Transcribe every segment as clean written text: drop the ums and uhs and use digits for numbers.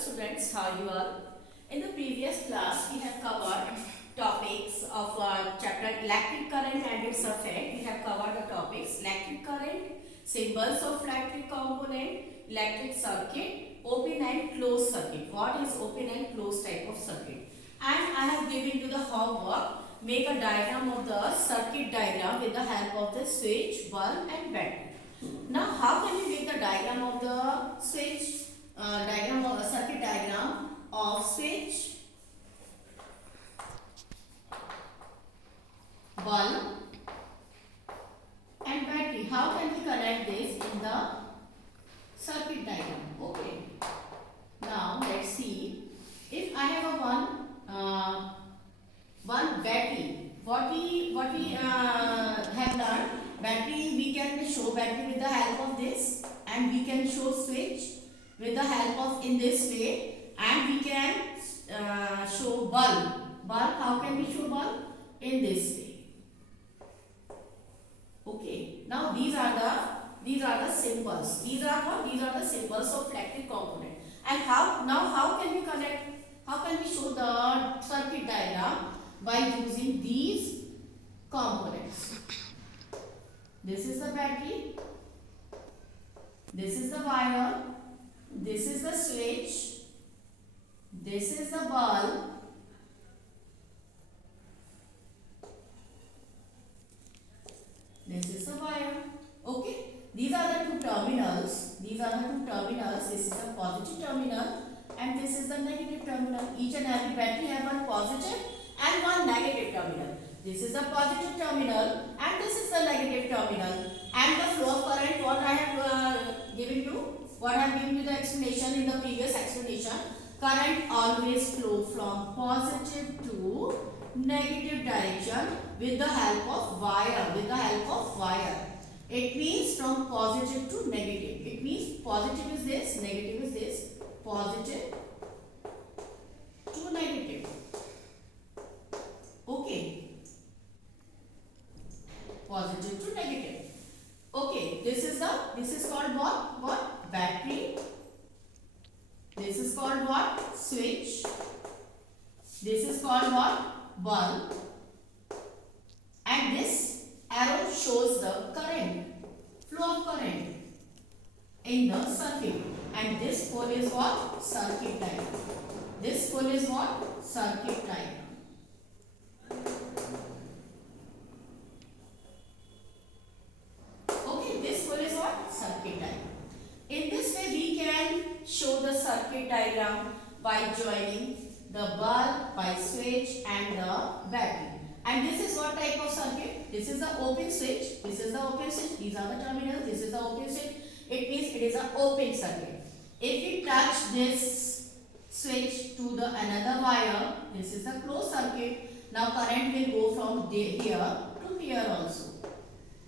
students, how you are? In the previous class, we have covered topics of chapter electric current and its effect. We have covered the topics electric current, symbols of electric component, electric circuit, open and closed circuit. What is open and closed type of circuit? And I have given you the homework. Make a diagram of the circuit diagram with the help of the switch, bulb and battery. Now, how can we make the diagram of the switch? Diagram of a circuit diagram of switch, bulb and battery. How can we connect this in the circuit diagram? Okay. Now let's see. If I have a one battery, what we have learned, battery we can show battery with the help of this, and we can show switch with the help of in this way, and we can show bulb. Bulb, how can we show bulb? In this way. Okay. Now these are the symbols. These are what? These are the symbols of electric component. And how can we connect? How can we show the circuit diagram? By using these components. This is the battery. This is the wire. This is the switch. This is the bulb. This is the wire. Okay. These are the two terminals. These are the two terminals. This is the positive terminal and this is the negative terminal. Each and every battery have one positive and one negative terminal. This is the positive terminal and this is the negative terminal. And the flow of current, what I have given you the explanation in the previous explanation. Current always flow from positive to negative direction with the help of wire. It means from positive to negative. It means positive is this, negative is this. Positive to negative. Okay. Positive to negative. Okay. This is called what? Battery. This is called what? Switch. This is called what? Bulb. And this arrow shows the current, flow of current in the circuit. And this pole is what? Circuit diagram. This pole is what? Circuit diagram. Okay, this pole is what? Circuit diagram. In this way, we can show the circuit diagram by joining the bulb, by switch and the battery. And this is what type of circuit? This is the open switch. This is the open switch. These are the terminals. This is the open switch. It means it is an open circuit. If we touch this switch to the another wire, this is the closed circuit. Now current will go from here to here also.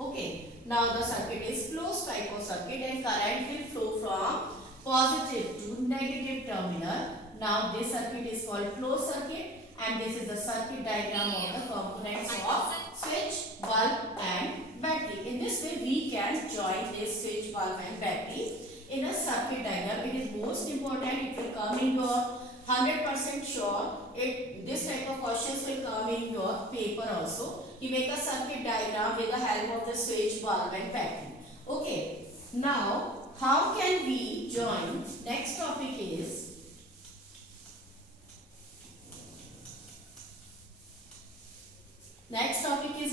Okay. Now the circuit is closed type of circuit and current will flow from positive to negative terminal. Now this circuit is called closed circuit and this is the circuit diagram of the components of switch, bulb and battery. In this way we can join this switch, bulb and battery in a circuit diagram. It is most important. It will come in your 100% sure. This type of questions will come in your paper also. You make a circuit diagram with the help of the switch, bulb and battery. Okay. Now, how can we join? Next topic is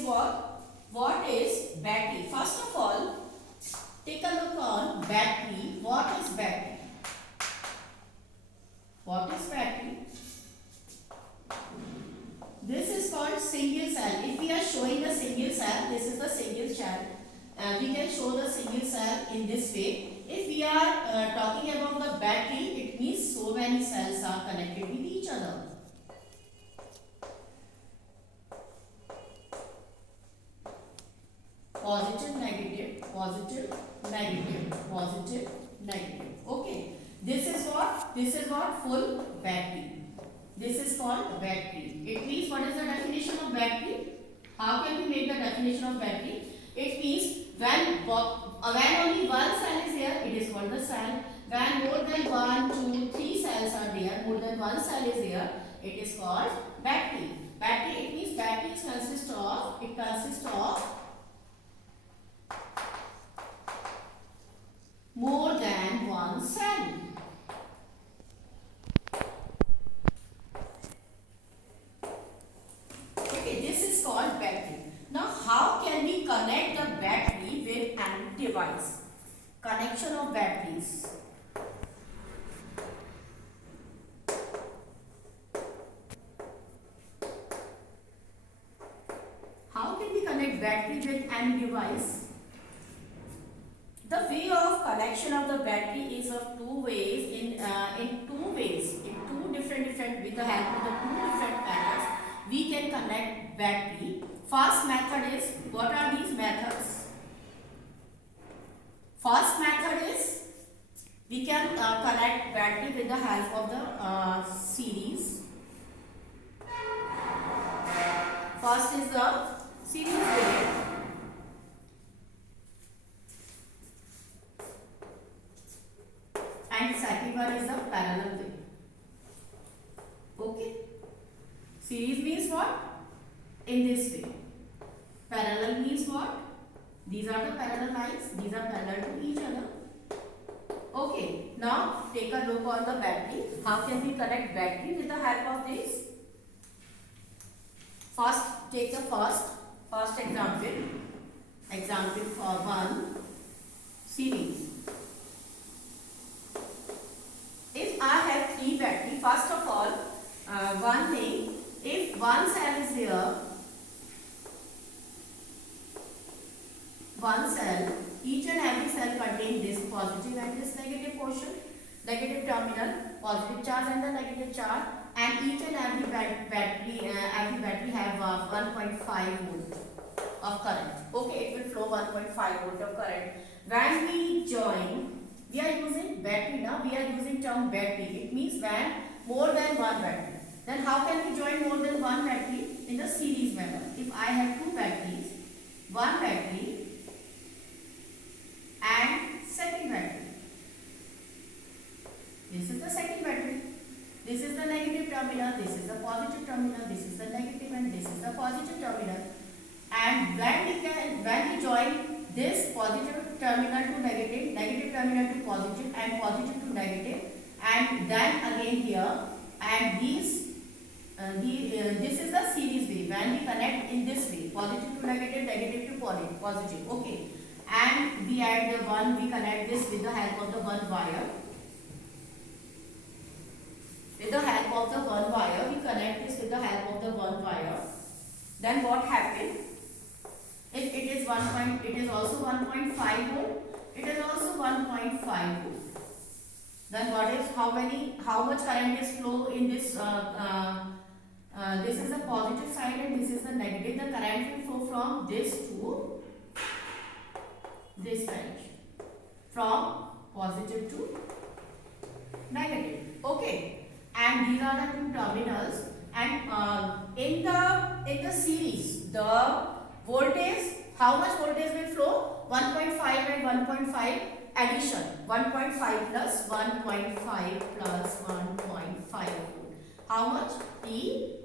what? What is battery? First of all, take a look on battery. What is battery? What is battery? This is called single cell. If we are showing a single cell, this is the single cell. We can show the single cell in this way. If we are talking about the battery, it means so many cells are connected with each other. Positive, negative, positive, negative, positive, negative. Okay. This is what? This is what? Full battery. This is called battery. It means what is the definition of battery? How can we make the definition of battery? It means when only one cell is here, it is called the cell. When more than 1, 2, 3 cells one cell is there, it is called battery. Battery, it means batteries consists of more than one cell. Okay, this is called battery. Now, how can we connect the battery with any device? Connection of batteries. How can we connect battery with any device? The way of connection of the battery is of two ways. In two different with the help of the two different methods, we can connect battery. First method is, what are these methods? First method is, we can connect battery with the help of the series. First is the series way. And second one is the parallel way. Okay. Series means what? In this way. Parallel means what? These are the parallel lines. These are parallel to each other. Okay. Now take a look on the battery. How can we connect battery with the help of this? First, take the first example. Example for one series. If I have three battery, first of all, one thing, if one cell is there, one cell, each and every cell contains this positive and this negative portion, negative terminal, positive charge and the negative charge, and each and every battery have 1.5 volt of current. Okay, it will flow 1.5 volt of current. When we join, we are using battery now. We are using term battery. It means when more than one battery. Then how can we join more than one battery? In the series manner. If I have two batteries, one battery and second battery. This is the second battery. This is the negative terminal. This is the positive terminal. This is the negative and this is the positive terminal. And when we join this positive terminal to negative, negative terminal to positive, and positive to negative, and then again here, and these this is the series way. When we connect in this way, positive to negative, negative to positive. Okay, and we add the one. We connect this with the help of the one wire. With the help of the one wire, we connect this with the help of the one wire. Then what happens? If it is it is also 1.5 volt. It is also 1.5 volt. Then what is how much current is flow in this? This is the positive side and this is the negative. The current will flow from this to this direction, from positive to negative. Okay, and these are the two terminals. And in the series, the voltage, how much voltage will flow? 1.5 and 1.5 addition. 1.5 plus 1.5 plus 1.5 volt. How much? 3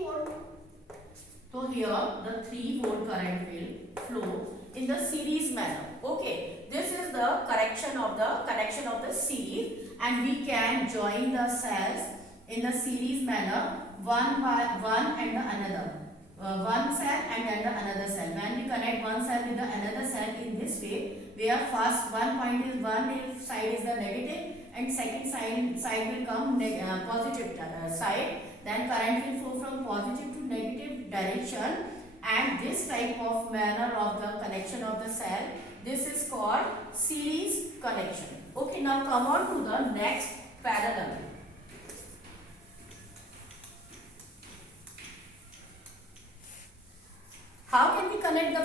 volt. So here the 3 volt current will flow in the series manner. Okay, this is the connection of the series, and we can join the cells in the series manner, one by one and the another. One cell and then the another cell. When we connect one cell with the another cell in this way, where first one side is the negative and second side will come positive side, then current will flow from positive to negative direction, and this type of manner of the connection of the cell, this is called series connection. Okay, now come on to the next parallel. How can we connect the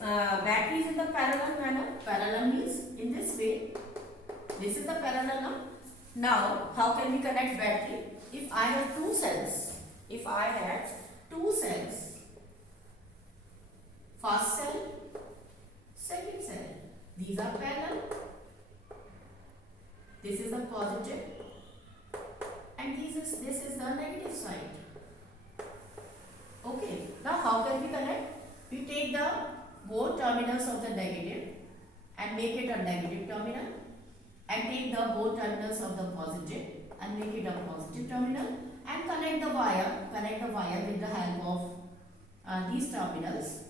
batteries in the parallel manner? Parallel means in this way. This is the parallel now. Now, how can we connect battery? If I have two cells, first cell, second cell, these are parallel. This is the positive, and this the negative side. Okay, now how can we connect? We take the both terminals of the negative and make it a negative terminal, and take the both terminals of the positive and make it a positive terminal, and connect the wire with the help of these terminals,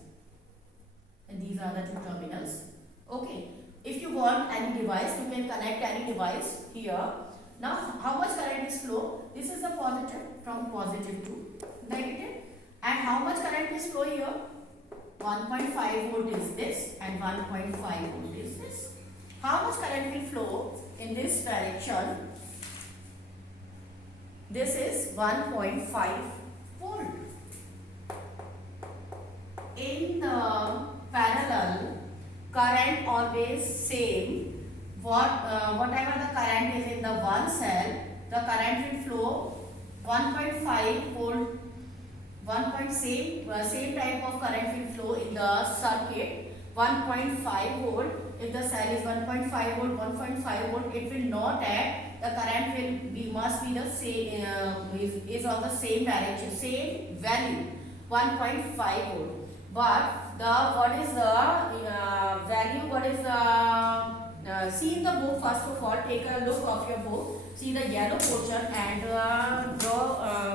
and these are the two terminals. Okay, if you want any device, you can connect any device here. Now how much current is flow? This is the positive, from positive to negative, and how much current is flow here? 1.5 volt is this and 1.5 volt is this. How much current will flow in this direction? This is 1.5 volt. In the parallel, current always same. Whatever the current is in the one cell, the current will flow 1.5 volt. Same type of current will flow in the circuit 1.5 volt. If the cell is 1.5 volt, 1.5 volt, it will not add. The current will be must be the same, is on the same direction, same value, 1.5 volt. But the what is the value? What is the see in the book first of all? Take a look of your book. See the yellow portion and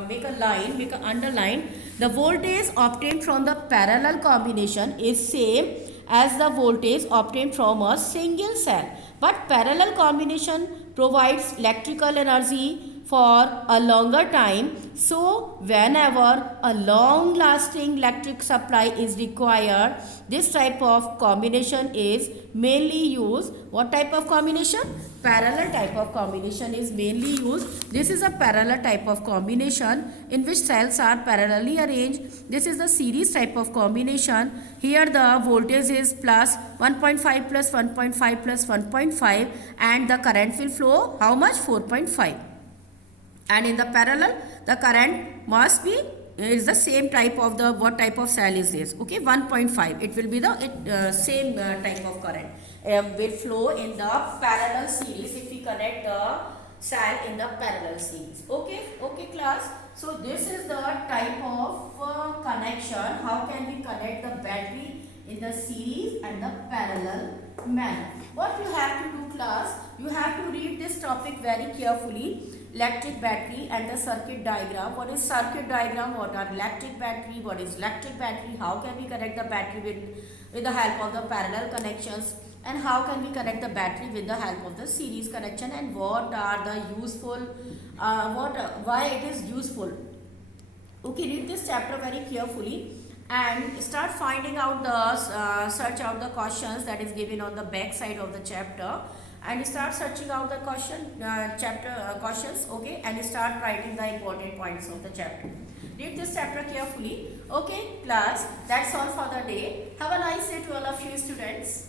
make a line, make an underline. The voltage obtained from the parallel combination is same as the voltage obtained from a single cell. But parallel combination provides electrical energy for a longer time. So whenever a long lasting electric supply is required, this type of combination is mainly used. What type of combination? Parallel type of combination is mainly used. This is a parallel type of combination in which cells are parallelly arranged. This is the series type of combination. Here the voltage is plus 1.5 plus 1.5 plus 1.5 and the current will flow how much? 4.5. And in the parallel the current must be is the same type of the what type of cell is this? Okay, 1.5. It will be the same type of current will flow in the parallel series if we connect the cell in the parallel series. Okay class. So this is the type of connection. How can we connect the battery in the series and the parallel manner? What you have to do class? You have to read this topic very carefully. Electric battery and the circuit diagram. What is circuit diagram? What are electric battery? What is electric battery? How can we connect the battery with the help of the parallel connections? And how can we connect the battery with the help of the series connection? And what are the useful, why it is useful? Okay, read this chapter very carefully and start finding out the, search out the questions that is given on the back side of the chapter. And start searching out the questions, okay, and start writing the important points of the chapter. Read this chapter carefully. Okay class, that's all for the day. Have a nice day to all of you students.